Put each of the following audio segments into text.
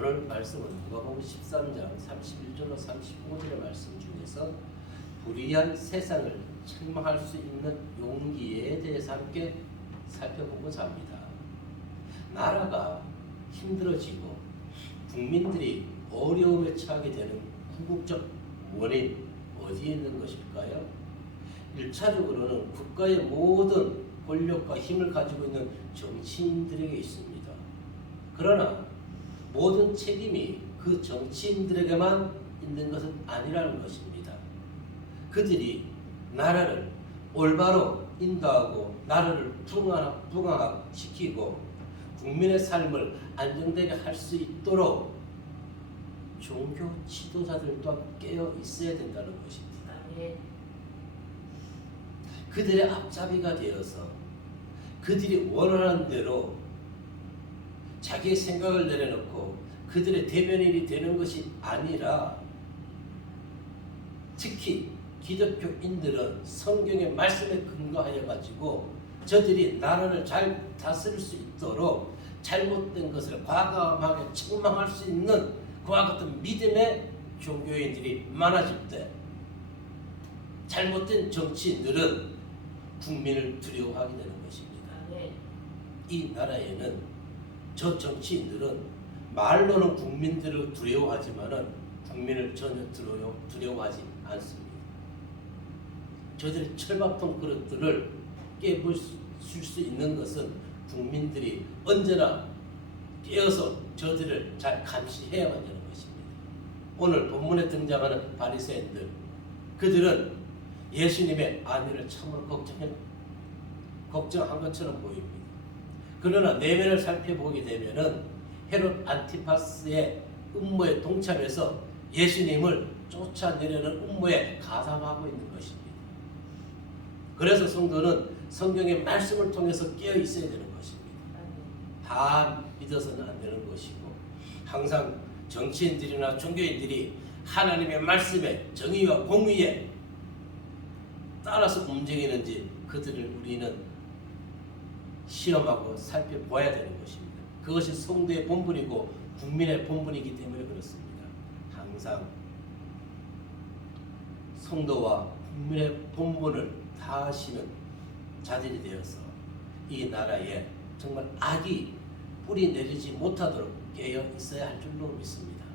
오늘 말씀은 누가복음 13장 31절로 35절의 말씀 중에서 불의한 세상을 책망할 수 있는 용기에 대해서 함께 살펴보고자 합니다. 나라가 힘들어지고 국민들이 어려움에 처하게 되는 궁극적 원인 어디에 있는 것일까요? 1차적으로는 국가의 모든 권력과 힘을 가지고 있는 정치인들에게 있습니다. 그러나 모든 책임이 그 정치인들에게만 있는 것은 아니라는 것입니다. 그들이 나라를 올바로 인도하고 나라를 부강시키고 국민의 삶을 안정되게 할 수 있도록 종교 지도자들 또한 깨어 있어야 된다는 것입니다. 그들의 앞잡이가 되어서 그들이 원하는 대로 자기의 생각을 내려놓고 그들의 대변인이 되는 것이 아니라, 특히 기독교인들은 성경의 말씀에 근거하여 가지고 저들이 나라를 잘 다스릴 수 있도록 잘못된 것을 과감하게 책망할 수 있는 그와 같은 믿음의 종교인들이 많아질 때 잘못된 정치인들은 국민을 두려워하게 되는 것입니다. 이 나라에는 저 정치인들은 말로는 국민들을 두려워하지만은 국민을 전혀 두려워하지 않습니다. 저들의 철밥통 그릇들을 깨부술 수 있는 것은 국민들이 언제나 깨어서 저들을 잘 감시해야만 되는 것입니다. 오늘 본문에 등장하는 바리새인들, 그들은 예수님의 안위를 참으로 걱정한 것처럼 보입니다. 그러나 내면을 살펴보게 되면은 헤롯 안티파스의 음모에 동참해서 예수님을 쫓아내려는 음모에 가담하고 있는 것입니다. 그래서 성도는 성경의 말씀을 통해서 깨어 있어야 되는 것입니다. 다 믿어서는 안 되는 것이고, 항상 정치인들이나 종교인들이 하나님의 말씀에 정의와 공의에 따라서 움직이는지 그들을 우리는 시험하고 살펴봐야 되는 것입니다. 그것이 성도의 본분이고 국민의 본분이기 때문에 그렇습니다. 항상 성도와 국민의 본분을 다하시는 자들이 되어서 이 나라에 정말 악이 뿌리 내리지 못하도록 깨어 있어야 할 줄로 믿습니다.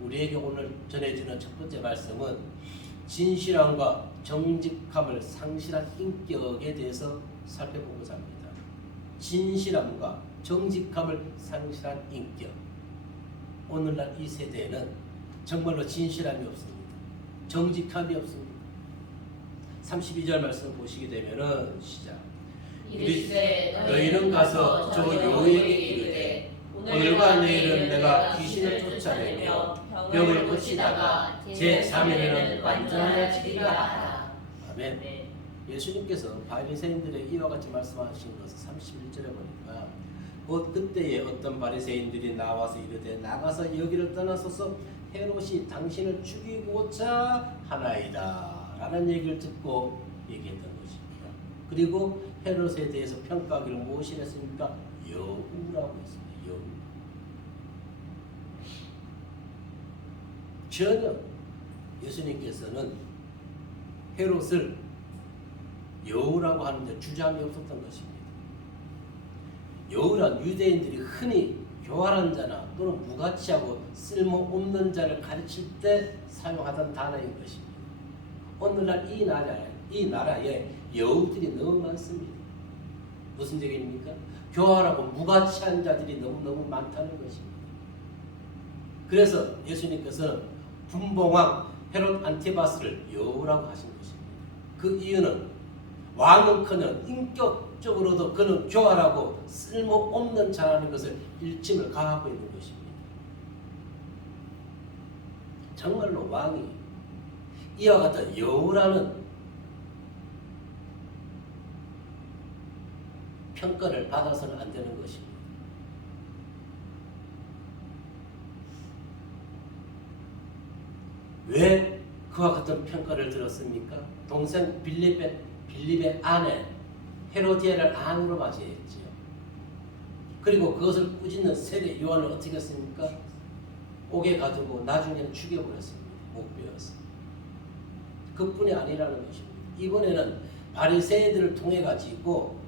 우리에게 오늘 전해주는 첫 번째 말씀은 진실함과 정직함을 상실한 인격에 대해서 살펴보고자 합니다. 진실함과 정직함을 상실한 인격. 오늘날 이 세대에는 정말로 진실함이 없습니다. 정직함이 없습니다. 32절 말씀 보시게 되면은 시작. 이르시되 너희는 가서 저 여호에게 이르되 오늘과 내일은 내가 귀신을 쫓아내며 병을 고치다가 제3일에는 완전해지리라 하라. 아멘. 네. 예수님께서 바리새인들의 이와 같이 말씀하신 것을 31절에 보니까 곧 그때에 어떤 바리새인들이 나와서 이르되 나가서 여기를 떠나소서 헤롯이 당신을 죽이고자 하나이다 라는 얘기를 듣고 얘기했던 것입니다. 그리고 헤롯에 대해서 평가하기를 무엇이라 했습니까? 여우라고 했습니다. 여우. 전혀 예수님께서는 헤롯을 여우라고 하는데 주장이 없었던 것입니다. 여우란 유대인들이 흔히 교활한 자나 또는 무가치하고 쓸모없는 자를 가르칠 때 사용하던 단어인 것입니다. 오늘날 이 나라에 여우들이 너무 많습니다. 무슨 얘기입니까? 교활하고 무가치한 자들이 너무너무 많다는 것입니다. 그래서 예수님께서는 분봉왕 헤롯 안티바스를 여우라고 하신 것입니다. 그 이유는 왕은커녕 인격적으로도 그는 교활하고 쓸모없는 자라는 것을 일침을 가하고 있는 것입니다. 정말로 왕이 이와 같은 여우라는 평가를 받아서는 안 되는 것입니다. 왜 그와 같은 평가를 들었습니까? 동생 빌립의 아내 헤로디아를 아내로 맞이했지요. 그리고 그것을 꾸짖는 세례 요한을 어떻게 했습니까? 옥에 가두고 나중에는 죽여버렸습니다. 못 베어서. 그뿐이 아니라는 것입니다. 이번에는 바리새인들을 통해 가지고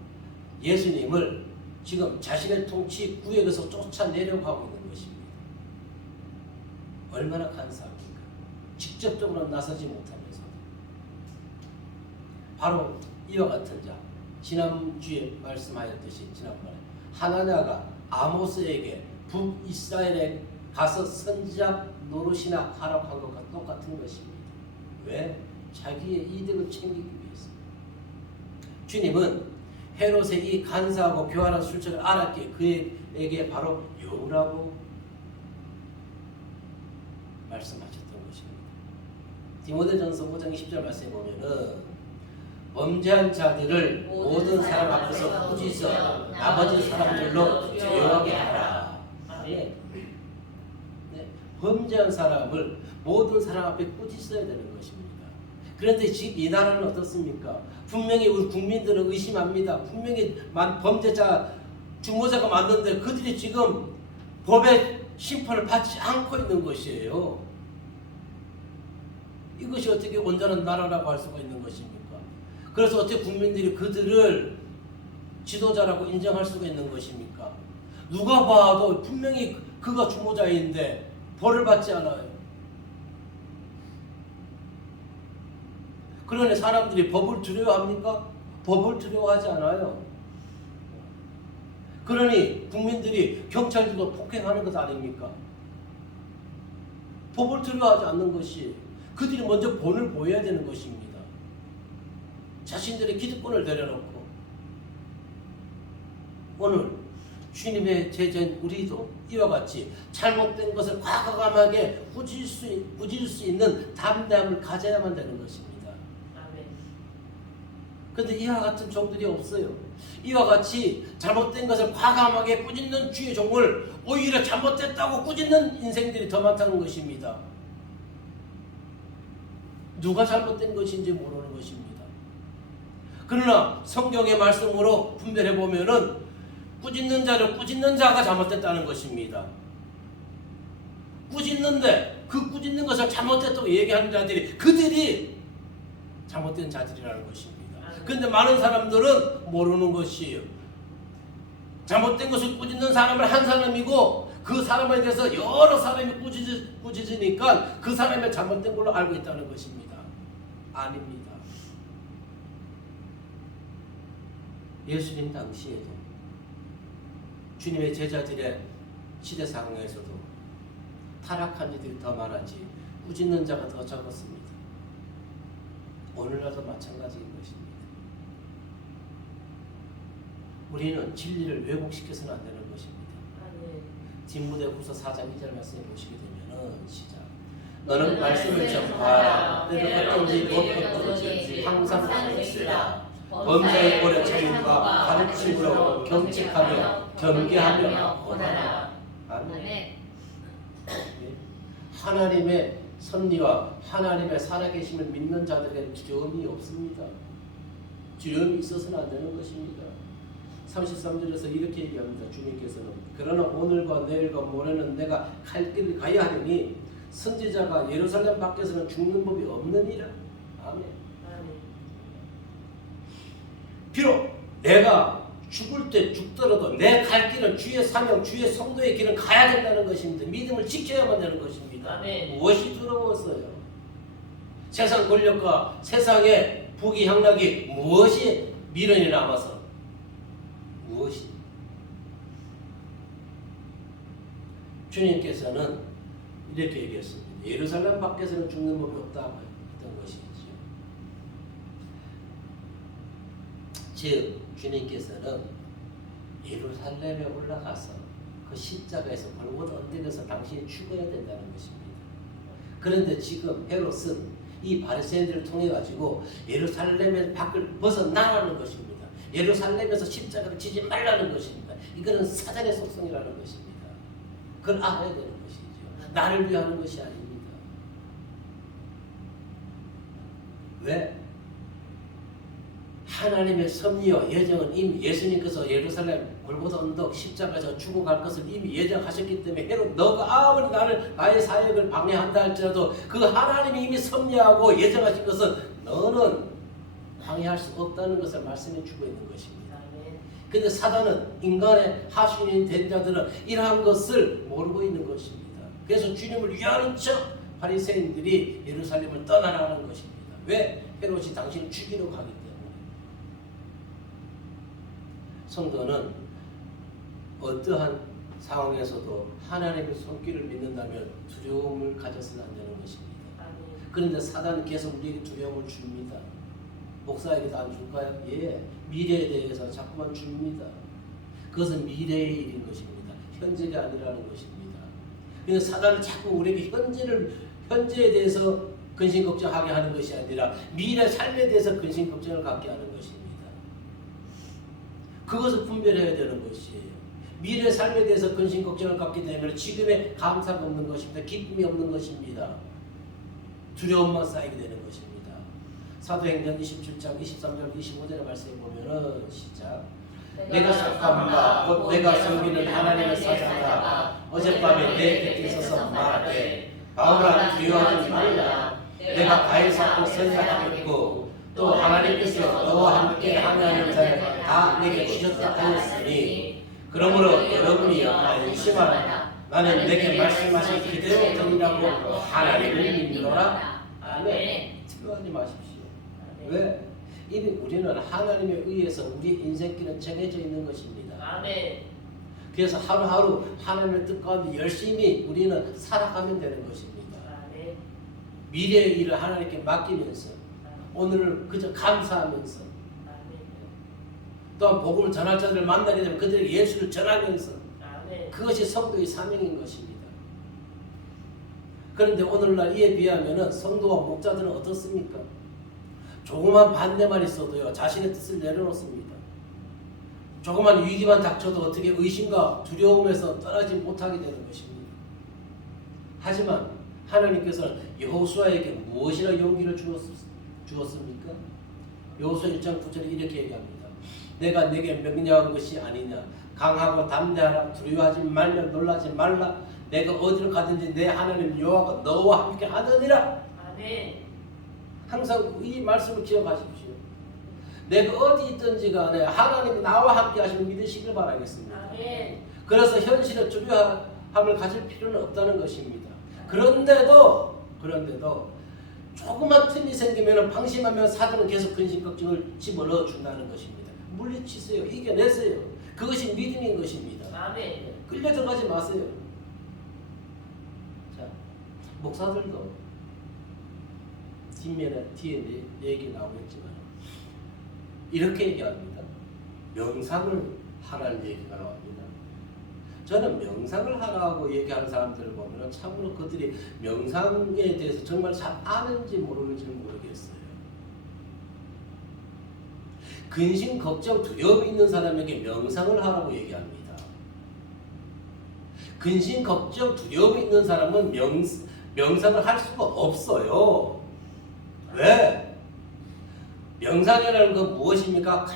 예수님을 지금 자신의 통치 구역에서 쫓아내려고 하고 있는 것입니다. 얼마나 간사합니까? 직접적으로 나서지 못하면서 바로 이와 같은 자, 지난주에 말씀하였듯이 지난번에 하나냐가 아모스에게 북이스라엘에 가서 선지자 노릇이나 하라고 한 것과 똑같은 것입니다. 왜? 자기의 이득을 챙기기 위해서. 주님은 헤롯의 이 간사하고 교활한 술책을 알았기에 그에게 바로 여우라고 말씀하셨던 것입니다. 디모데전서 5장 20절 말씀에 보면은 범죄한 자들을 모든 사람 앞에서 꾸짖어 나머지 사람들로 조용하게 하라. 네. 네. 범죄한 사람을 모든 사람 앞에 꾸짖어야 되는 것입니다. 그런데 지금 이 나라는 어떻습니까? 분명히 우리 국민들은 의심합니다. 분명히 범죄자, 중모자가 맞는데 그들이 지금 법의 심판을 받지 않고 있는 것이에요. 이것이 어떻게 온전한 나라라고 할 수가 있는 것입니까? 그래서 어떻게 국민들이 그들을 지도자라고 인정할 수가 있는 것입니까? 누가 봐도 분명히 그가 중모자인데 벌을 받지 않아요. 그러니 사람들이 법을 두려워합니까? 법을 두려워하지 않아요. 그러니 국민들이 경찰들도 폭행하는 것 아닙니까? 법을 두려워하지 않는 것이 그들이 먼저 본을 보여야 되는 것입니다. 자신들의 기득권을 내려놓고 오늘 주님의 제자인 우리도 이와 같이 잘못된 것을 과감하게 꾸짖을 수 있는 담대함을 가져야만 되는 것입니다. 그런데 이와 같은 종들이 없어요. 이와 같이 잘못된 것을 과감하게 꾸짖는 주의 종을 오히려 잘못됐다고 꾸짖는 인생들이 더 많다는 것입니다. 누가 잘못된 것인지 모르는 것입니다. 그러나 성경의 말씀으로 분별해 보면은 꾸짖는 자를 꾸짖는 자가 잘못됐다는 것입니다. 꾸짖는데 그 꾸짖는 것을 잘못됐다고 얘기하는 자들이 그들이 잘못된 자들이라는 것입니다. 그런데 많은 사람들은 모르는 것이에요. 잘못된 것을 꾸짖는 사람을 한 사람이고 그 사람에 대해서 여러 사람이 꾸짖으니까 그 사람의 잘못된 걸로 알고 있다는 것입니다. 아닙니다. 예수님 당시에도 주님의 제자들의 시대 상황에서도 타락한 이들이 더 많았지 꾸짖는 자가 더 적었습니다. 오늘날도 마찬가지인 것입니다. 우리는 진리를 왜곡시켜서는 안 되는 것입니다. 디모데후서 4장 2절 말씀에 보시게 되면은 시작. 너는 말씀을 전파하라. 때를 어떤지 무엇보든지 항상 가르치라. 범죄의 오래 참음과 가르침으로 경책하며 경계하며 권하라. 아멘. 하나님의 섭리와 하나님의 살아계심을 믿는 자들에게 두려움이 없습니다. 두려움이 있어서는 안 되는 것입니다. 33절에서 이렇게 얘기합니다. 주님께서는 그러나 오늘과 내일과 모레는 내가 갈 길을 가야 하리니 선지자가 예루살렘 밖에서는 죽는 법이 없느니라. 아멘. 비록 내가 죽을 때 죽더라도 내 갈 길은 주의 사명, 주의 성도의 길은 가야 된다는 것입니다. 믿음을 지켜야만 되는 것입니다. 아멘. 무엇이 두려웠어요? 세상 권력과 세상의 부귀향락이 무엇이 미련이 남아서 무엇이? 주님께서는 이렇게 얘기했습니다. 예루살렘 밖에서는 죽는 법이 없다고 했던 것이죠. 즉 주님께서는 예루살렘에 올라가서 그 십자가에서 골고다 언덕에서 당신이 죽어야 된다는 것입니다. 그런데 지금 헤롯은 이 바리새인들을 통해 가지고 예루살렘의 밖을 벗어나라는 것입니다. 예루살렘에서 십자가를 지지 말라는 것입니다. 이거는 사단의 속성이라는 것입니다. 그걸 알아야 되는 것이죠. 나를 위하는 것이 아닙니다. 왜? 하나님의 섭리와 예정은 이미 예수님께서 예루살렘 골고다 언덕 십자가에서 죽어갈 것을 이미 예정하셨기 때문에 헤롯 너가 아무리 나의 사역을 방해한다 할지라도 그 하나님이 이미 섭리하고 예정하신 것은 너는 방해할 수 없다는 것을 말씀해 주고 있는 것입니다. 그런데 사단은 인간의 하수인이 된 자들은 이러한 것을 모르고 있는 것입니다. 그래서 주님을 위하는 척 바리새인들이 예루살렘을 떠나라는 것입니다. 왜? 헤롯이 당신을 죽이러 가기 때문에. 성도는 어떠한 상황에서도 하나님의 손길을 믿는다면 두려움을 가져서는 안 되는 것입니다. 그런데 사단은 계속 우리에게 두려움을 줍니다. 목사에게도 안 줄까요? 예, 미래에 대해서 자꾸만 줍니다. 그것은 미래의 일인 것입니다. 현재가 아니라는 것입니다. 그래서 사단은 자꾸 우리에게 현재에 대해서 근심 걱정하게 하는 것이 아니라 미래 삶에 대해서 근심 걱정을 갖게 하는 것입니다. 그것을 분별해야 되는 것이에요. 미래 삶에 대해서 근심 걱정을 갖게 되면 지금의 감사가 없는 것입니다. 기쁨이 없는 것입니다. 두려움만 쌓이게 되는 것입니다. 사도행전 27장 23절 25절의 말씀에 보면은 시작. 내가 속한 바 곧 내가 섬기는 하나님의 사자가 어젯밤에 내 곁에 서서 말하되 바울아 두려워하지 말라. 내가 가해사고 선사하겠고 또 하나님께서 너와 함께 항해하는 자를 다 내게 주셨다 하였으니 그러므로 여러분이 안심하라. 나는 내게 말씀하신 그대로 되리라고 하나님을 믿노라. 아멘. 두려워하지 마십시오. 왜? 이미 우리는 하나님에 의해서 우리 인생길은 정해져 있는 것입니다. 아멘. 그래서 하루하루 하나님의 뜻 가운데 열심히 우리는 살아가면 되는 것입니다. 아멘. 미래의 일을 하나님께 맡기면서 오늘을 그저 감사하면서 또한 복음을 전할 자들을 만나게 되면 그들에게 예수를 전하면서 그것이 성도의 사명인 것입니다. 그런데 오늘날 이에 비하면 성도와 목자들은 어떻습니까? 조그만 반대만 있어도요 자신의 뜻을 내려놓습니다. 조그만 위기만 닥쳐도 어떻게 의심과 두려움에서 떠나지 못하게 되는 것입니다. 하지만 하나님께서는 여호수아에게 무엇이나 용기를 주었습니까? 여호수아 1장 9절에 이렇게 얘기합니다. 내가 내게 명령한 것이 아니냐. 강하고 담대하라. 두려워하지 말며 놀라지 말라. 내가 어디로 가든지 내 하나님 여호와가 너와 함께 하느니라. 아멘. 항상 이 말씀을 기억하십시오. 내가 어디 있든지 간에 하나님이 나와 함께 하시면 믿으시길 바라겠습니다. 아멘. 그래서 현실에 두려움을 가질 필요는 없다는 것입니다. 그런데도 조그만 틈이 생기면 방심하면 사단은 계속 근심 걱정을 집어넣어 준다는 것입니다. 물리치세요. 이겨내세요. 그것이 믿음인 것입니다. 아멘. 끌려 들어가지 마세요. 자, 목사들도 뒤에 얘기 나오겠지만 이렇게 얘기합니다. 명상을 하라는 얘기가 나옵니다. 저는 명상을 하라고 얘기하는 사람들을 보면 참으로 그들이 명상에 대해서 정말 잘 아는지 모르는지 모르겠어요. 근심, 걱정, 두려움이 있는 사람에게 명상을 하라고 얘기합니다. 근심, 걱정, 두려움이 있는 사람은 명상을 할 수가 없어요. 왜? 명상이라는 건 무엇입니까?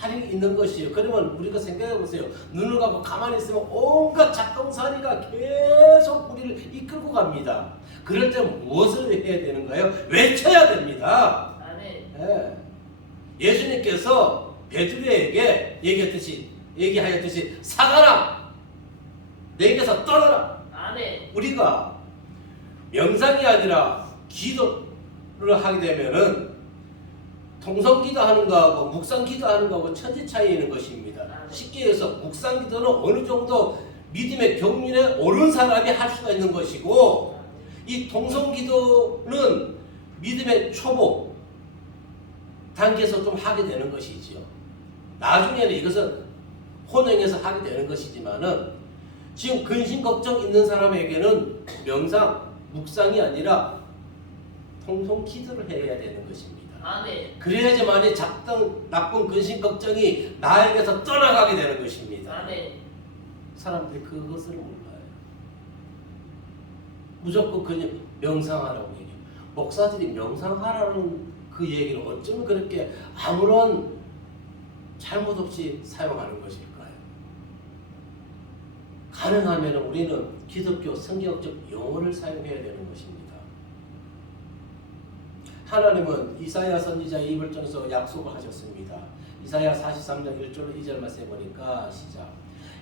가만히 있는 것이에요. 그러면 우리가 생각해 보세요. 눈을 감고 가만히 있으면 온갖 작동사리가 계속 우리를 이끌고 갑니다. 그럴 때 무엇을 해야 되는가요? 외쳐야 됩니다. 아멘. 네. 예수님께서 베드로에게 얘기하였듯이 사가라! 내게서 떠나라! 아멘. 우리가 명상이 아니라 기도를 하게 되면은 통성기도 하는 거하고 묵상기도 하는 거하고 천지 차이 있는 것입니다. 쉽게 해서 묵상기도는 어느 정도 믿음의 경륜에 오른 사람이 할 수가 있는 것이고 이 통성기도는 믿음의 초보 단계에서 좀 하게 되는 것이지요. 나중에는 이것은 혼행해서 하게 되는 것이지만은 지금 근심 걱정 있는 사람에게는 명상, 묵상이 아니라 통성기도를 해야 되는 것입니다. 아멘. 그래야지만이 나쁜 근심 걱정이 나에게서 떠나가게 되는 것입니다. 아멘. 사람들이 그것을 몰라요. 무조건 그냥 명상하라고 얘기해요. 목사들이 명상하라는 그 얘기를 어쩌면 그렇게 아무런 잘못 없이 사용하는 것일까요? 가능하면 우리는 기독교 성경적 용어를 사용해야 되는 것입니다. 하나님은 이사야 선지자의 입을 통해서 약속을 하셨습니다. 이사야 43장 1절 2절 말씀해 보니까 시작.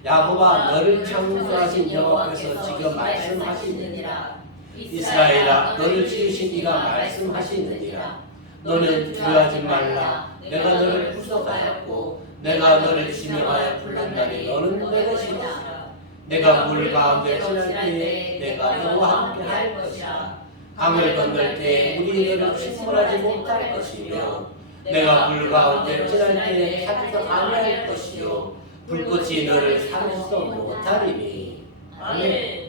야곱아 너를 창조하신 여호와께서 지금 말씀하시느니라. 이스라엘아 너를 지으신 이가 말씀하시느니라. 너는 두려워하지 말라. 내가 너를 구속하였고 내가 너를 지명하여 불렀나니 너는 내 것이다. 내가 물 가운데 지날 때에 내가 너와 함께 할 것이라. 강을 건널 때에 물이 너를 침몰하지 못할 것이며 내가 물 가운데 지날 때에 타지도 아니할 것이요 불꽃이 너를 살리지도 못하리니. 아멘.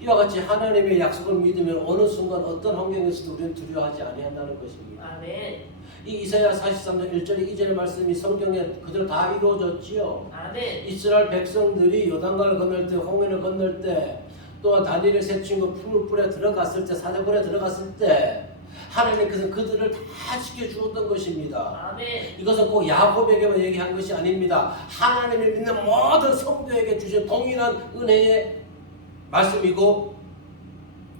이와 같이 하나님의 약속을 믿으면 어느 순간 어떤 환경에서도 우리는 두려워하지 아니한다는 것입니다. 아멘. 이 이사야 43장 1절 2절의 말씀이 성경에 그대로 다 이루어졌지요. 아멘. 이스라엘 백성들이 요단강을 건널 때, 홍해를 건널 때, 또한 다니엘의 세 친구 풀물불에 들어갔을 때, 사자굴에 들어갔을 때 하나님께서 그들을 다 지켜주었던 것입니다. 아멘. 이것은 꼭 야곱에게만 얘기한 것이 아닙니다. 하나님을 믿는 모든 성도에게 주신 동일한 은혜의 말씀이고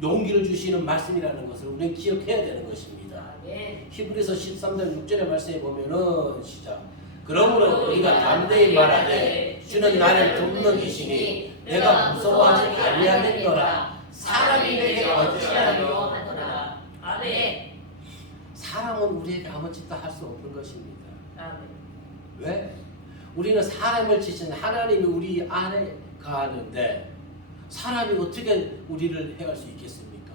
용기를 주시는 말씀이라는 것을 우리는 기억해야 되는 것입니다. 아멘. 히브리서 13장 6절의 말씀에 보면은 시작. 그러므로 우리가 담대히 말하되 주는 나를 돕는 이시니 내가 무서워하지 아니하겠노라. 사람이 내게 어찌하려 하노라. 아멘. 사람은 우리에게 아무 짓도 할 수 없는 것입니다. 아멘. 왜? 우리는 사람을 지신 하나님이 우리 안에 거하는데 사람이 어떻게 우리를 해할 수 있겠습니까?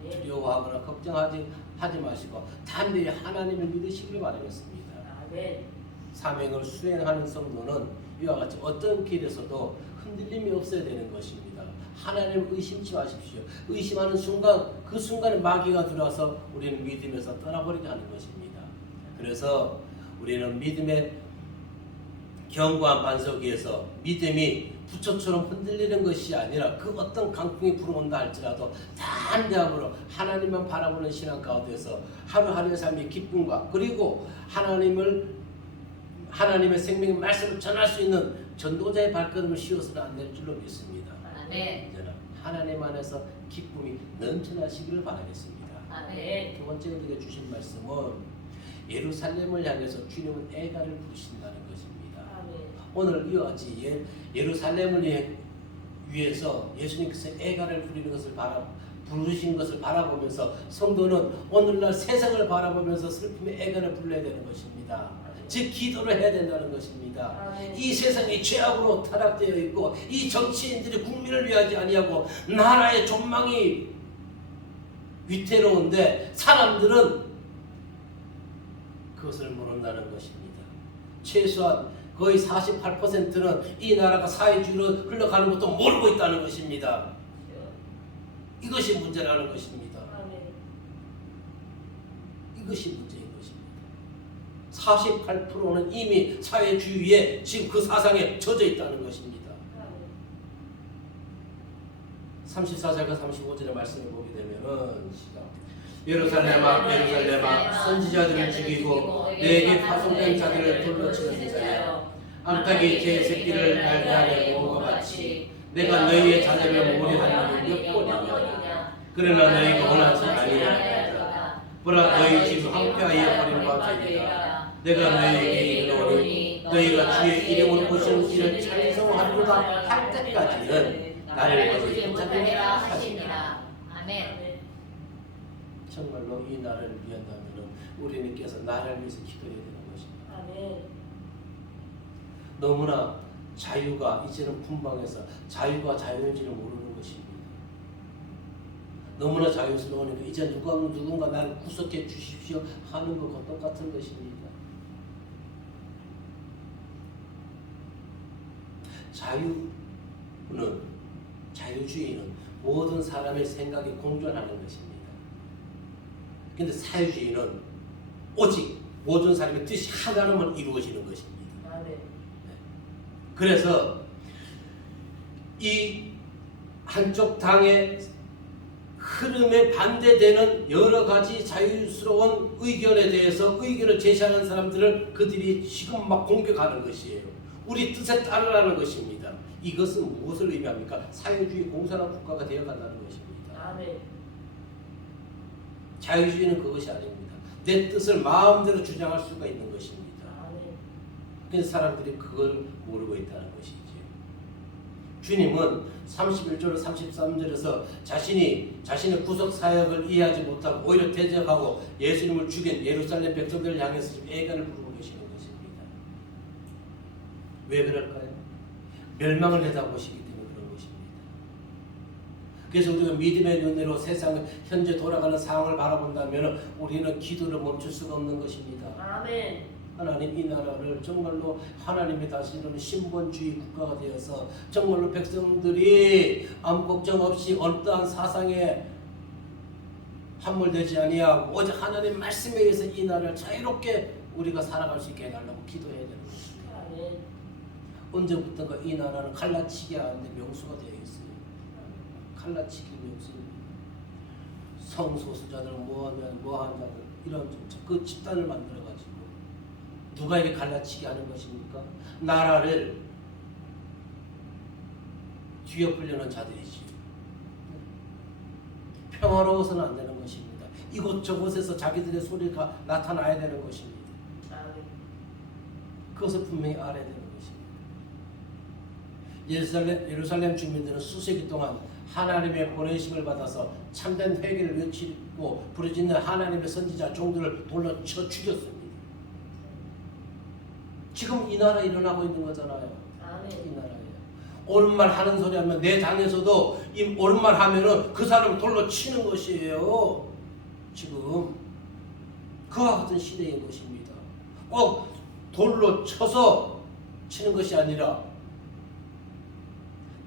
아멘. 두려워하거나 걱정하지 마시고 담대히 하나님을 믿으시길 바라겠습니다. 아멘. 사명을 수행하는 성도는 이와 같이 어떤 길에서도 흔들림이 없어야 되는 것입니다. 하나님을 의심치 마십시오. 의심하는 순간 그 순간에 마귀가 들어와서 우리는 믿음에서 떠나버리게 하는 것입니다. 그래서 우리는 믿음의 견고한 반석 위에서 믿음이 부처처럼 흔들리는 것이 아니라 그 어떤 강풍이 불어온다 할지라도 담대함으로 하나님만 바라보는 신앙 가운데서 하루하루의 삶의 기쁨과 그리고 하나님의 생명의 말씀을 전할 수 있는 전도자의 발걸음을 씌워서는 안 될 줄로 믿습니다. 아멘. 이제는 하나님 안에서 기쁨이 넘쳐나시기를 바라겠습니다. 아멘. 두 번째 우리가 주신 말씀은 예루살렘을 향해서 주님은 애가를 부르신다는 것입니다. 아멘. 오늘 이와 같이 예루살렘을 위해서 예수님께서 애가를 부르신 것을 바라보면서 성도는 오늘날 세상을 바라보면서 슬픔의 애가를 불러야 되는 것입니다. 즉 기도를 해야 된다는 것입니다. 아멘. 이 세상이 죄악으로 타락되어 있고 이 정치인들이 국민을 위하지 아니하고 나라의 존망이 위태로운데 사람들은 그것을 모른다는 것입니다. 최소한 거의 48%는 이 나라가 사회주의로 흘러가는 것도 모르고 있다는 것입니다. 이것이 문제라는 것입니다. 아멘. 이것이 문제인 것입니다. 48%는 이미 사회주의에 지금 그 사상에 젖어 있다는 것입니다. 34절과 35절의 말씀을 보게 되면은 시작. 예루살렘아 예루살렘아 선지자들을 죽이고 내게 파송된 자들을 돌려치는 자여 암탉이 제 새끼를 날개하려 모은 것 같이 내가 너희의 자녀를 모려하는 몇 번이냐. 그러나 너희가 원하지 아니하였다. 보라 너희 집 황폐하여 버린 바 되리라. 내가 너희에게 이르노니 너희가 주의 이름을 보시는 이를 찬송하리로다 할 때까지는 나를 보지 못하리라 하시니라. 아멘. 정말로 이 나라를 위한다면 우리님께서 나라를 위해서 기도해야 되는 것입니다. 아멘. 너무나 자유가 이제는 분방해서 자유가 자유인지를 모르는 것입니다. 너무나 자유스러우니까 이제 누군가 나를 구속해 주십시오 하는 것과 똑같은 것입니다. 자유주의는 모든 사람의 생각에 공존하는 것입니다. 근데 사회주의는 오직 모든 사람의 뜻이 하나로만 이루어지는 것입니다. 아멘. 그래서 이 한쪽 당의 흐름에 반대되는 여러 가지 자유스러운 의견에 대해서 의견을 제시하는 사람들을 그들이 지금 막 공격하는 것이에요. 우리 뜻에 따르라는 것입니다. 이것은 무엇을 의미합니까? 사회주의 공산화 국가가 되어간다는 것입니다. 아멘. 자유주의는 그것이 아닙니다. 내 뜻을 마음대로 주장할 수가 있는 것입니다. 아멘. 그래서 사람들이 그걸 모르고 있다는 것이죠. 주님은 31절 33절에서 자신의 구속 사역을 이해하지 못하고 오히려 대적하고 예수님을 죽인 예루살렘 백성들을 향해서 지금 애간을 부르고 계시는 것입니다. 왜 그럴까요? 멸망을 내다보시기 때문에 그런 것입니다. 그래서 우리가 믿음의 눈으로 세상 현재 돌아가는 상황을 바라본다면 우리는 기도를 멈출 수가 없는 것입니다. 아멘. 하나님 이 나라를 정말로 하나님이 다스리는 신본주의 국가가 되어서 정말로 백성들이 아무 걱정 없이 어떠한 사상에 함몰되지 아니하고 오직 하나님 말씀에 의해서 이 나라를 자유롭게 우리가 살아갈 수 있게 해달라고 기도해야 되는 것입니다. 아멘. 언제부턴가 이 나라는 갈라치기 하는데 명수가 되어 있어요. 갈라치기 명수. 성소수자들 뭐하면 뭐하는 자들 이런 그 집단을 만들어가지고 누가 이렇게 갈라치기 하는 것입니까? 나라를 뒤엎으려는 자들이지. 평화로워서는 안 되는 것입니다. 이곳저곳에서 자기들의 소리가 나타나야 되는 것입니다. 아멘. 그것을 분명히 알아야 되는 것입니다. 예루살렘 주민들은 수세기 동안 하나님의 보내심을 받아서 참된 회개를 외치고 부르짖는 하나님의 선지자 종들을 돌려 쳐 죽였습니다. 지금 이 나라에 일어나고 있는 거잖아요. 아멘. 이 나라에 옳은 말 하는 소리 하면 내 당에서도 이 옳은 말 하면은 그 사람을 돌로 치는 것이에요. 지금 그와 같은 시대인 것입니다. 꼭 돌로 쳐서 치는 것이 아니라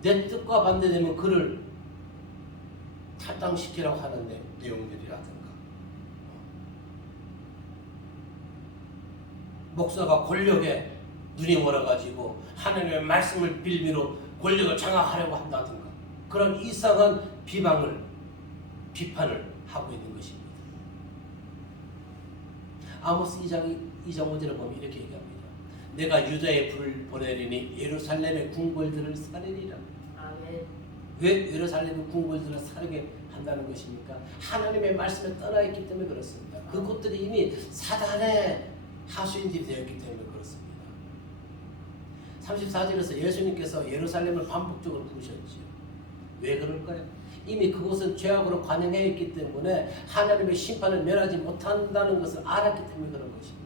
내 뜻과 반대되면 그를 탈당시키라고 하는 내용들이라든가 목사가 권력에 눈이 멀어가지고 하나님의 말씀을 빌미로 권력을 장악하려고 한다든가 그런 이상한 비판을 하고 있는 것입니다. 아모스 2장 5절을 보면 이렇게 얘기합니다. 내가 유다에 불을 보내리니 예루살렘의 궁궐들을 살리리라. 아멘. 왜 예루살렘의 궁궐들을 살게 한다는 것입니까? 하나님의 말씀에 떠나 있기 때문에 그렇습니다. 그곳들이 이미 사단의 하수인들이 되었기 때문에 그렇습니다. 34절에서 예수님께서 예루살렘을 반복적으로 부르셨지요. 왜 그럴까요? 이미 그곳은 죄악으로 관영해 있기 때문에 하나님의 심판을 면하지 못한다는 것을 알았기 때문에 그런 것입니다.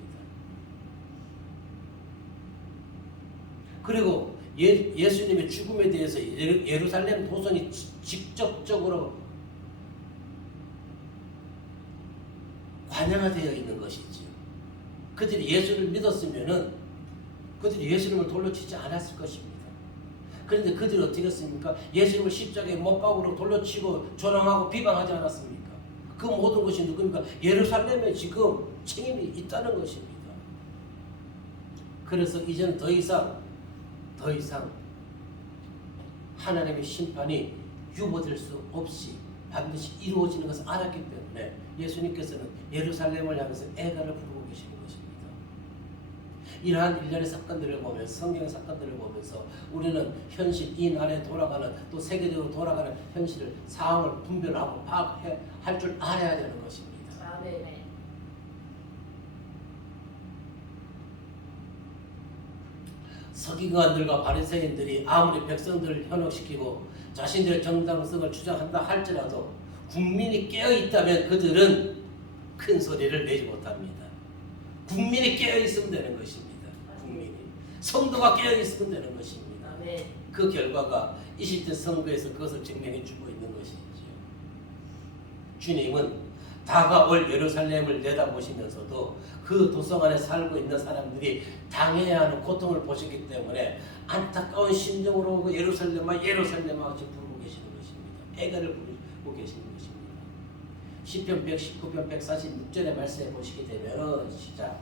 그리고 예수님의 죽음에 대해서 예루살렘 도성이 직접적으로 관영화되어 있는 것이지요. 그들이 예수를 믿었으면은 그들이 예수님을 돌로 치지 않았을 것입니다. 그런데 그들이 어떻게 했습니까? 예수님을 십자가에 못 박으로 돌로 치고 조롱하고 비방하지 않았습니까? 그 모든 것이 누굽니까? 예루살렘에 지금 책임이 있다는 것입니다. 그래서 이제는 더 이상 하나님의 심판이 유보될 수 없이 반드시 이루어지는 것을 알았기 때문에 예수님께서는 예루살렘을 향해서 애가를 부르고 계시는 것입니다. 이러한 일련의 사건들을 보면서 성경의 사건들을 보면서 우리는 현실 이 나라에 돌아가는 또 세계적으로 돌아가는 현실을 상황을 분별하고 파악할 줄 알아야 되는 것입니다. 아멘. 서기관들과 바리새인들이 아무리 백성들을 현혹시키고 자신들의 정당성을 주장한다 할지라도 국민이 깨어있다면 그들은 큰 소리를 내지 못합니다. 국민이 깨어있으면 되는 것입니다. 국민이 성도가 깨어있으면 되는 것입니다. 아멘. 그 결과가 20대 선거에서 그것을 증명해주고 있는 것이죠. 주님은 다가올 예루살렘을 내다보시면서도 그 도성 안에 살고 있는 사람들이 당해야 하는 고통을 보셨기 때문에 안타까운 심정으로 그 예루살렘아 예루살렘아 부르고 계시는 것입니다. 애가를 부르고 계시는 것입니다. 시편 119편 146절의 말씀에 보시게 되면 시작.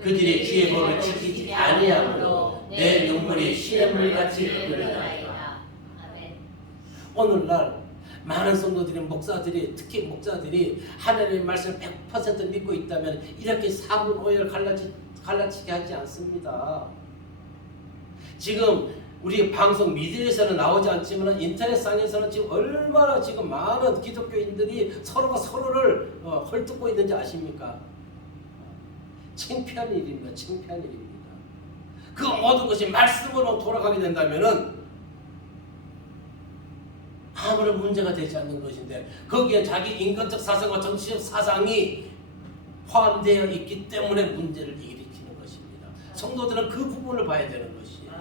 그들이 주의 법을 지키지 아니하므로 내 눈물이 시냇물같이 흐르나이다. 오늘날 많은 성도들이 목사들이 특히 목사들이 하나님의 말씀을 100% 믿고 있다면 이렇게 4분 5열 갈라치게 하지 않습니다. 지금 우리 방송 미디어에서는 나오지 않지만 인터넷상에서는 지금 얼마나 지금 많은 기독교인들이 서로가 서로를 헐뜯고 있는지 아십니까? 창피한 일입니다. 창피한 일입니다. 그 모든 것이 말씀으로 돌아가게 된다면은 아무런 문제가 되지 않는 것인데 거기에 자기 인간적 사상과 정치적 사상이 포함되어 있기 때문에 문제를 일으키는 것입니다. 성도들은 그 부분을 봐야 되는 것이에요.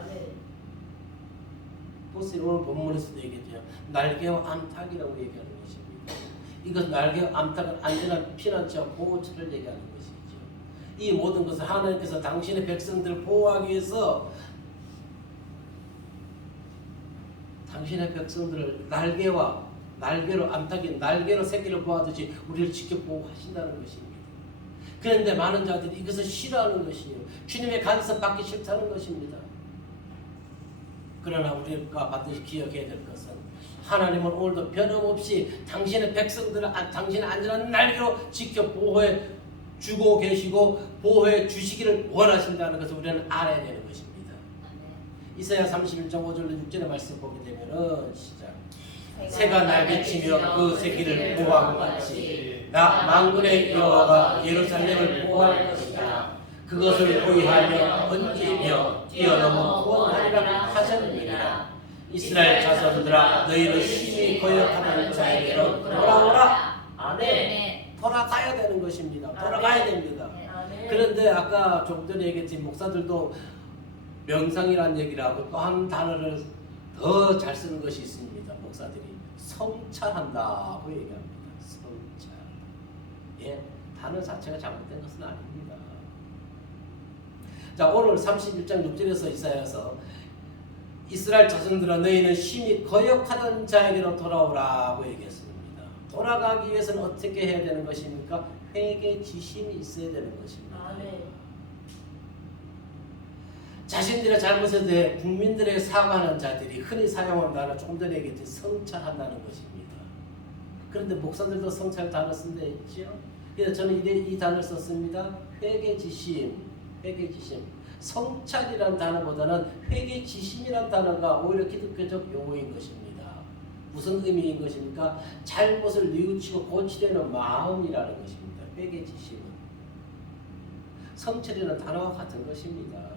보세요. 오늘 본문에서도 얘기했죠. 날개와 암탉이라고 얘기하는 것입니다. 이것 날개와 암탉은 안전한 피난처와 보호처를 얘기하는 것이죠. 이 모든 것을 하나님께서 당신의 백성들을 보호하기 위해서 당신의 백성들을 날개로 암탉이 날개로 새끼를 보호하듯이 우리를 지켜 보호하신다는 것입니다. 그런데 많은 자들이 이것을 싫어하는 것이에요. 주님의 간섭 받기 싫다는 것입니다. 그러나 우리가 반드시 기억해야 될 것은 하나님은 오늘도 변함없이 당신의 백성들을 당신의 안전한 날개로 지켜 보호해 주고 계시고 보호해 주시기를 원하신다는 것을 우리는 알아야 되는 것입니다. 이사야 31장 5절로 6절의 말씀 보게 되면은 시작. 새가 날개치며 그 새끼를 보호한 것 같이 나 만군의 여호와가 예루살렘을 보호할 것이다. 그것을 보위하며 번지며 뛰어넘어 구원하리라 하셨느니라. 이스라엘 자손들아 너희는 심히 거역하는 자에게로 돌아오라. 아멘. 돌아가야 되는 것입니다. 돌아가야 됩니다. 그런데 아까 좀 전에 얘기했지만 목사들도 명상이라는 얘기를 하고 또 한 단어를 더 잘 쓰는 것이 있습니다. 목사들이 성찰한다고 얘기합니다. 성찰. 예, 단어 자체가 잘못된 것은 아닙니다. 자, 오늘 31장 6절에서 이사야서 이스라엘 자손들아 너희는 심히 거역하던 자에게로 돌아오라고 얘기했습니다. 돌아가기 위해서는 어떻게 해야 되는 것입니까? 회개 지심이 있어야 되는 것입니다. 자신들의 잘못에 대해 국민들에게 사과하는 자들이 흔히 사용하는 단어 조금 전에 얘기했듯이 성찰한다는 것입니다. 그런데 목사들도 성찰 단어 쓴 데 있죠. 그래서 저는 이 단어를 썼습니다. 회개지심, 회개지심. 성찰이라는 단어보다는 회개지심이라는 단어가 오히려 기독교적 용어인 것입니다. 무슨 의미인 것입니까? 잘못을 뉘우치고 고치려는 마음이라는 것입니다. 회개지심은. 성찰이라는 단어와 같은 것입니다.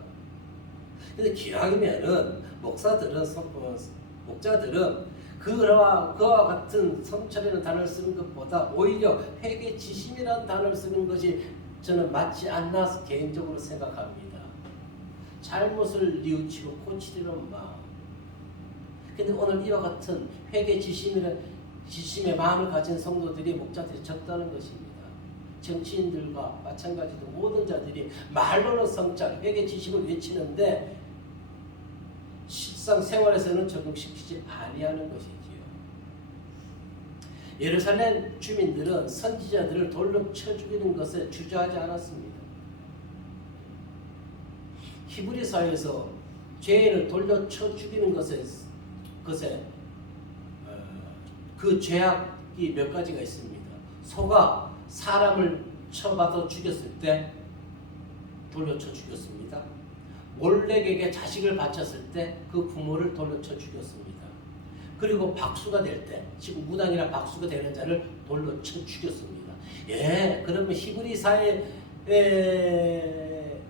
근데 기왕이면은 목자들은 그와 같은 성찰이라는 단어를 쓰는 것보다 오히려 회개지심이라는 단어를 쓰는 것이 저는 맞지 않나 개인적으로 생각합니다. 잘못을 뉘우치고 고치려는 마음. 근데 오늘 이와 같은 회개지심의 마음을 가진 성도들이 목자들이 적다는 것입니다. 정치인들과 마찬가지로 모든 자들이 말로는 성찰, 회개지심을 외치는데 실상 생활에서는 적용시키지 아니하는 것이지요. 예루살렘 주민들은 선지자들을 돌로 쳐 죽이는 것에 주저하지 않았습니다. 히브리 사회에서 죄인을 돌려 쳐 죽이는 것에 그 죄악이 몇 가지가 있습니다. 소가 사람을 쳐받아 죽였을 때 돌려 쳐 죽였습니다. 몰렉에게 자식을 바쳤을 때 그 부모를 돌려 쳐 죽였습니다. 그리고 박수가 될 때, 지금 무당이나 박수가 되는 자를 돌려 쳐 죽였습니다. 예, 그러면 히브리 사회의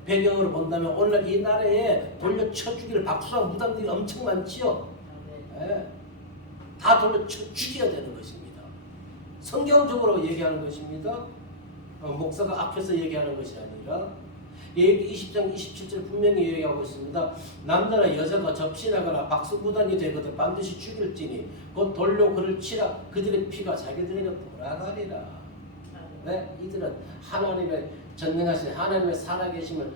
배경으로 본다면 오늘 이 나라에 돌려 쳐 죽일 박수와 무당들이 엄청 많지요. 예, 다 돌려 쳐 죽여야 되는 것입니다. 성경적으로 얘기하는 것입니다. 목사가 앞에서 얘기하는 것이 아니라 20장 27절 분명히 얘기하고 있습니다. 남자나 여자가 접신하거나 박수무당이 되거든 반드시 죽일지니 곧 돌로 그를 치라. 그들의 피가 자기들에게 돌아가리라. 왜? 이들은 하나님의 전능하신 하나님의 살아계심을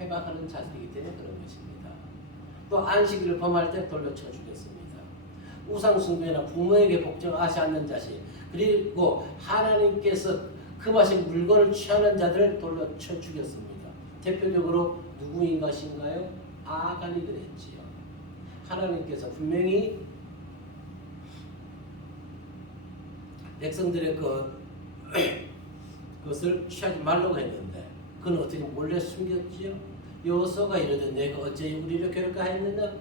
회방하는 자들이기 때문에 그런 것입니다. 또 안식일을 범할 때 돌려 쳐 죽였습니다. 우상숭배나 부모에게 복종하지 않는 자식, 그리고 하나님께서 금하신 물건을 취하는 자들을 돌려 쳐 죽였습니다. 대표적으로 누구인 것인가요? 아간이 그랬지요. 하나님께서 분명히 백성들의 그것을 취하지 말라고 했는데 그는 어떻게 몰래 숨겼지요? 여호수아가 이르되 내가 어째 우리를 괴롭게 하였느냐?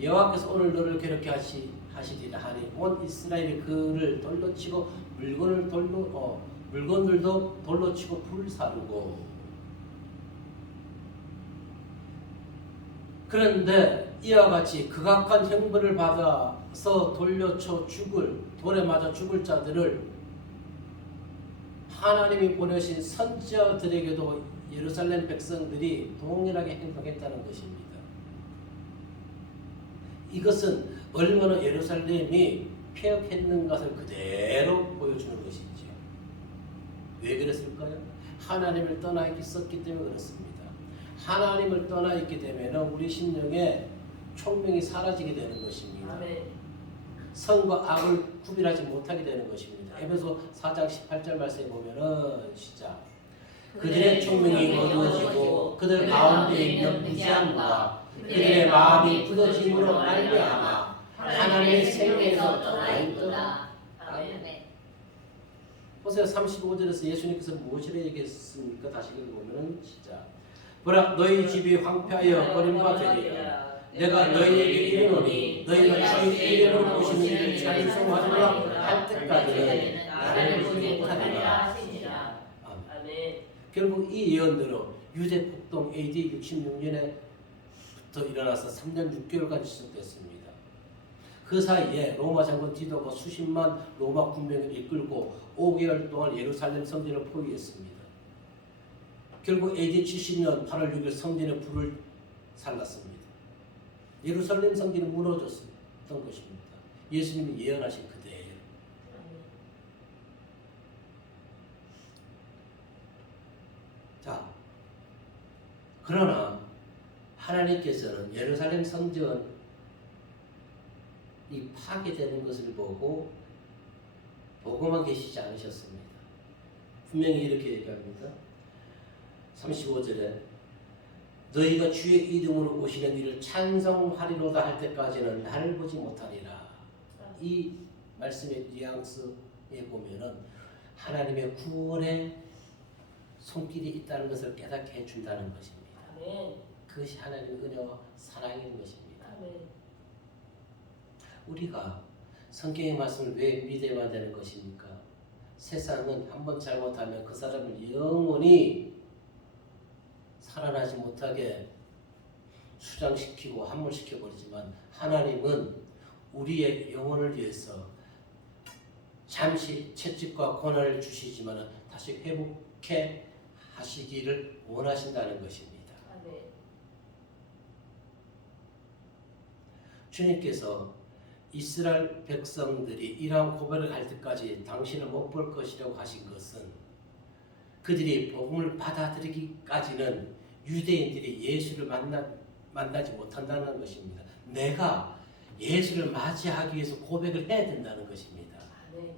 여호와께서 오늘 너를 괴롭게 하시리라 하니 온 이스라엘이 그를 돌로 치고 물건들도 돌로 치고 불사르고. 그런데 이와 같이 극악한 형벌을 받아서 돌려쳐 돌에 맞아 죽을 자들을 하나님이 보내신 선지자들에게도 예루살렘 백성들이 동일하게 행동했다는 것입니다. 이것은 얼마나 예루살렘이 폐역했는 것을 그대로 보여주는 것이지요. 왜 그랬을까요? 하나님을 떠나 있었기 때문에 그렇습니다. 하나님을 떠나 있게 되면 우리 심령에 총명이 사라지게 되는 것입니다. 아멘. 선과 악을 구별하지 못하게 되는 것입니다. 에베소 4장 18절 말씀에 보면은 시작. 그들의 총명이 어두워지고 그들 가운데 있는 무지함과 그들의 마음이 굳어짐으로 말미암아 하나님의 생명에서 떠나 있도다. 아멘. 보세요. 35절에서 예수님께서 무엇을 얘기했습니까? 다시 읽어보면 시작. 보라 너희 집이 황폐하여 버림바 되리라. 내가 너희에게 이르노니 너희가 주의 이름으로 오시는 이를 찬송하리라 할 때까지는 나를 보지 못하리라. 아멘. 결국 이 예언대로 유대 폭동 AD 66년에부터 일어나서 3년 6개월간 지속됐습니다. 그 사이에 로마 장군 디도가 수십만 로마 군병을 이끌고 5개월 동안 예루살렘 성전을 포위했습니다. 결국 AD 70년 8월 6일 성전에 불을 살랐습니다. 예루살렘 성전이 무너졌던 것입니다. 예수님이 예언하신 그대예요. 자, 그러나 하나님께서는 예루살렘 성전이 파괴되는 것을 보고만 계시지 않으셨습니다. 분명히 이렇게 얘기합니다. 35절에 너희가 주의 이름으로 오시는 이를 찬송하리로다 할 때까지는 나를 보지 못하리라. 이 말씀의 뉘앙스에 보면은 하나님의 구원의 손길이 있다는 것을 깨닫게 해준다는 것입니다. 아멘. 그것이 하나님의 은혜와 사랑인 것입니다. 아멘. 우리가 성경의 말씀을 왜 믿어야 되는 것입니까? 세상은 한번 잘못하면 그 사람을 영원히 살아나지 못하게 수장시키고 함몰시켜버리지만 하나님은 우리의 영혼을 위해서 잠시 채찍과 고난을 주시지만 다시 회복해 하시기를 원하신다는 것입니다. 아멘. 주님께서 이스라엘 백성들이 이러한 고백을 할 때까지 당신을 못 볼 것이라고 하신 것은 그들이 복음을 받아들이기까지는 유대인들이 예수를 만나지 못한다는 것입니다. 내가 예수를 맞이하기 위해서 고백을 해야 된다는 것입니다. 아멘.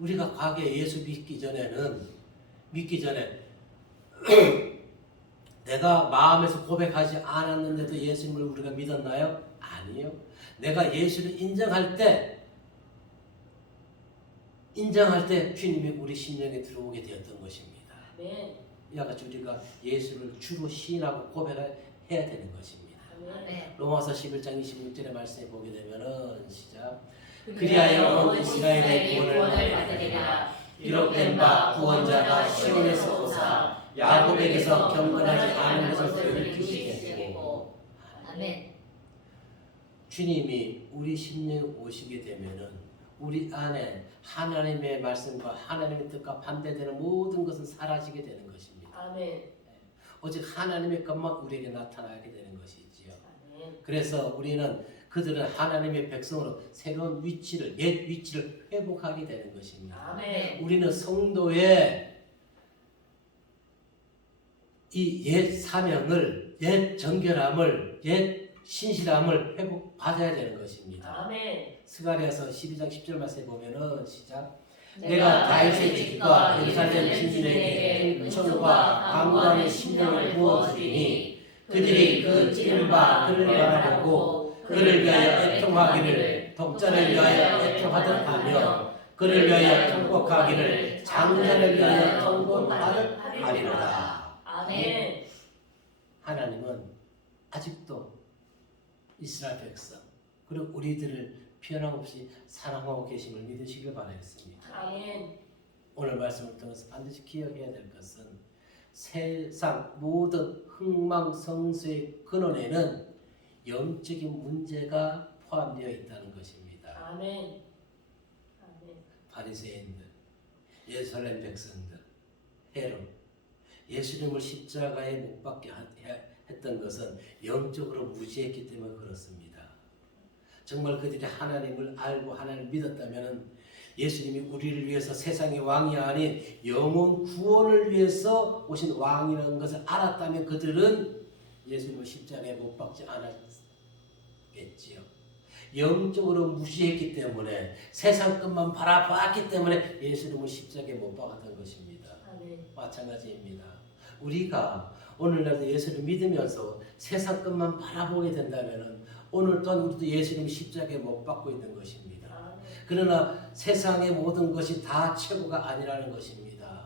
우리가 과거에 예수 믿기 전에 내가 마음에서 고백하지 않았는데도 예수님을 우리가 믿었나요? 아니요. 내가 예수를 인정할 때 주님이 우리 심령에 들어오게 되었던 것입니다. 아멘. 이와 같이 우리가 예수를 주로 시인하고 고백해야 되는 것입니다. 아멘. 로마서 11장 26절의 말씀에 보게 되면은 시작. 그리하여 온 이스라엘의 구원을 받으리라. 기록된 바 구원자가 시온에서 오사 야곱에게서 경건하지 않은 것을 돌이키시겠고. 아멘. 주님이 우리 심령에 오시게 되면은 우리 안에 하나님의 말씀과 하나님의 뜻과 반대되는 모든 것은 사라지게 되는 것입니다. 아멘. 오직 하나님의 것만 우리에게 나타나게 되는 것이지요. 아멘. 그래서 우리는 그들은 하나님의 백성으로 새로운 옛 위치를 회복하게 되는 것입니다. 아멘. 우리는 성도의 이 옛 사명을, 옛 정결함을, 옛 신실함을 회복받아야 되는 것입니다. 아멘. 스가랴서 12장 10절 말씀에 보면은 시작. 내가 다윗의 집과 예루살렘 진진에게 은총과 강구하는 심령을 부어주리니 그들이 그 찌른 바 그를 바라보고 그를 위하여 애통하기를 독자를 위하여 애통하듯 하며 그를 위하여 통곡하기를 장자를 위하여 통곡하리로다. 아멘. 하나님은 아직도 이스라엘 백성 그리고 우리들을 변함없이 사랑하고 계심을 믿으시길 바라겠습니다. 아멘. 오늘 말씀을 통해서 반드시 기억해야 될 것은 세상 모든 흥망성쇠의 근원에는 영적인 문제가 포함되어 있다는 것입니다. 아멘. 아멘. 바리새인들, 예루살렘 백성들, 헤롯, 예수님을 십자가에 못 박게 했던 것은 영적으로 무지했기 때문에 그렇습니다. 정말 그들이 하나님을 알고 하나님을 믿었다면 예수님이 우리를 위해서 세상의 왕이 아닌 영혼 구원을 위해서 오신 왕이라는 것을 알았다면 그들은 예수님을 십자가에 못 박지 않았겠지요. 영적으로 무시했기 때문에 세상 것만 바라봤기 때문에 예수님을 십자가에 못 박았던 것입니다. 아멘. 마찬가지입니다. 우리가 오늘날도 예수를 믿으면서 세상 것만 바라보게 된다면 오늘 또한 우리도 예수님 십자가에 못 박고 있는 것입니다. 아멘. 그러나 세상의 모든 것이 다 최고가 아니라는 것입니다.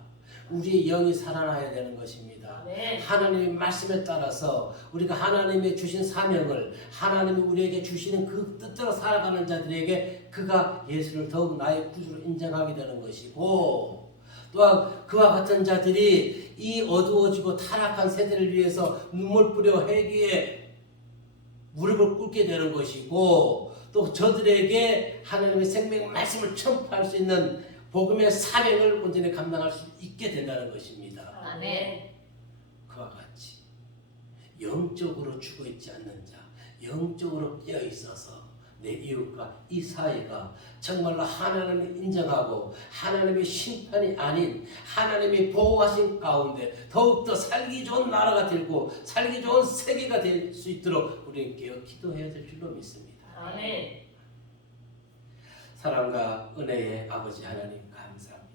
우리의 영이 살아나야 되는 것입니다. 아멘. 하나님의 말씀에 따라서 우리가 하나님의 주신 사명을 하나님이 우리에게 주시는 그 뜻대로 살아가는 자들에게 그가 예수를 더욱 나의 구주로 인정하게 되는 것이고 또한 그와 같은 자들이 이 어두워지고 타락한 세대를 위해서 눈물 뿌려 회개에 무릎을 꿇게 되는 것이고 또 저들에게 하나님의 생명 말씀을 첨파할 수 있는 복음의 사명을 온전히 감당할 수 있게 된다는 것입니다. 아멘. 그와 같이 영적으로 죽어 있지 않는 자, 영적으로 깨어 있어서 내 이웃과 이 사회가 정말로 하나님을 인정하고 하나님의 심판이 아닌 하나님의 보호하신 가운데 더욱더 살기 좋은 나라가 되고 살기 좋은 세계가 될 수 있도록 우리는 깨어 기도해야 될 줄로 믿습니다. 아멘. 사랑과 은혜의 아버지 하나님 감사합니다.